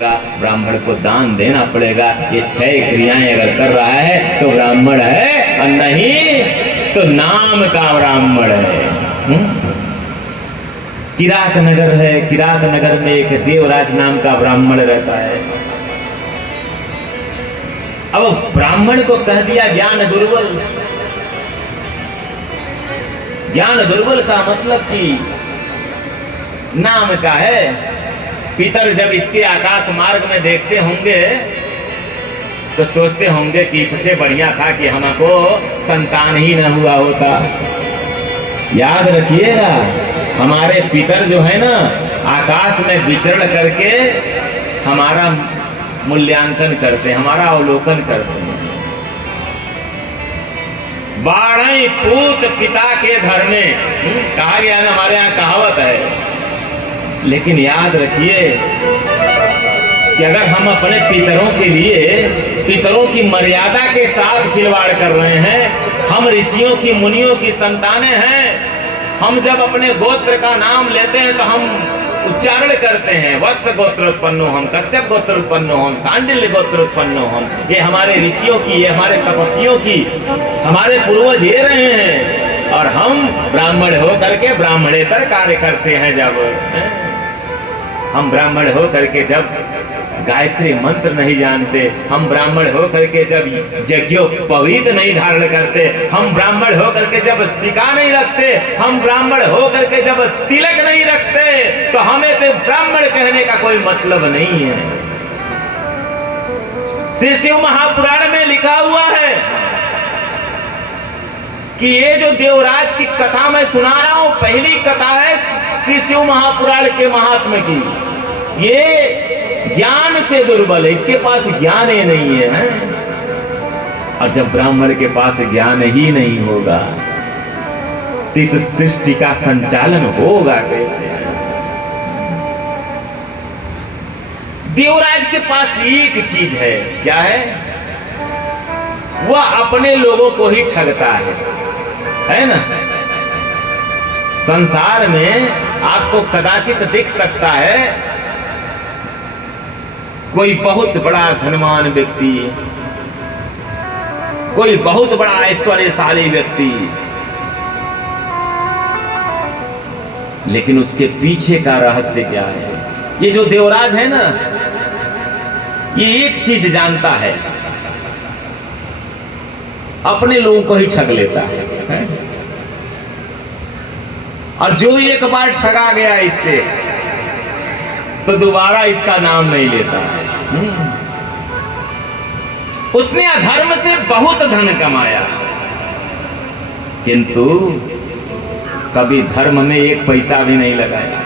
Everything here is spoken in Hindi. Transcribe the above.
ब्राह्मण को दान देना पड़ेगा। ये 6 क्रियाएं अगर कर रहा है तो ब्राह्मण है, और नहीं तो नाम का ब्राह्मण है। किरात नगर है, किरात नगर में एक देवराज नाम का ब्राह्मण रहता है। अब ब्राह्मण को कह दिया ज्ञान दुर्बल। ज्ञान दुर्बल का मतलब कि नाम का है। पितर जब इसके आकाश मार्ग में देखते होंगे तो सोचते होंगे कि इससे बढ़िया था कि हमको संतान ही न हुआ होता। याद रखिएगा, हमारे पितर जो है ना, आकाश में विचरण करके हमारा मूल्यांकन करते, हमारा अवलोकन करते हैं। 12 पूत पिता के घर में कहा गया ना, हमारे यहाँ कहावत है। लेकिन याद रखिए कि अगर हम अपने पितरों के लिए, पितरों की मर्यादा के साथ खिलवाड़ कर रहे हैं, हम ऋषियों की मुनियों की संतानें हैं। हम जब अपने गोत्र का नाम लेते हैं तो हम उच्चारण करते हैं, वत्स गोत्र उत्पन्नो हम, कच्छप गोत्र उत्पन्नो हम, सांडिल्य गोत्र उत्पन्नो हम। ये हमारे ऋषियों की, ये हमारे तपस्वियों की, हमारे पूर्वज ये रहे हैं। और हम ब्राह्मण हो करके ब्राह्मणेतर कार्य करते हैं। जब हम ब्राह्मण हो करके जब गायत्री मंत्र नहीं जानते, हम ब्राह्मण हो करके जब यज्ञोपवीत नहीं धारण करते, हम ब्राह्मण हो करके जब सिका नहीं रखते, हम ब्राह्मण हो करके जब तिलक नहीं रखते, तो हमें तो ब्राह्मण कहने का कोई मतलब नहीं है। श्री शिव महापुराण में लिखा हुआ है कि ये जो देवराज की कथा मैं सुना रहा हूं, पहली कथा है श्री शिव महापुराण के महात्म्य की। ये ज्ञान से दुर्बल है, इसके पास ज्ञान ही नहीं है। और जब ब्राह्मण के पास ज्ञान ही नहीं होगा तो इस सृष्टि का संचालन होगा कैसे? देवराज के पास एक चीज है, क्या है? वह अपने लोगों को ही ठगता है ना। संसार में आपको कदाचित दिख सकता है कोई बहुत बड़ा धनवान व्यक्ति, कोई बहुत बड़ा ऐश्वर्यशाली व्यक्ति, लेकिन उसके पीछे का रहस्य क्या है? ये जो देवराज है ना, ये एक चीज जानता है, अपने लोगों को ही ठग लेता है। और जो एक बार ठगा गया इससे, तो दोबारा इसका नाम नहीं लेता है। उसने अधर्म से बहुत धन कमाया, किंतु कभी धर्म में एक पैसा भी नहीं लगाया।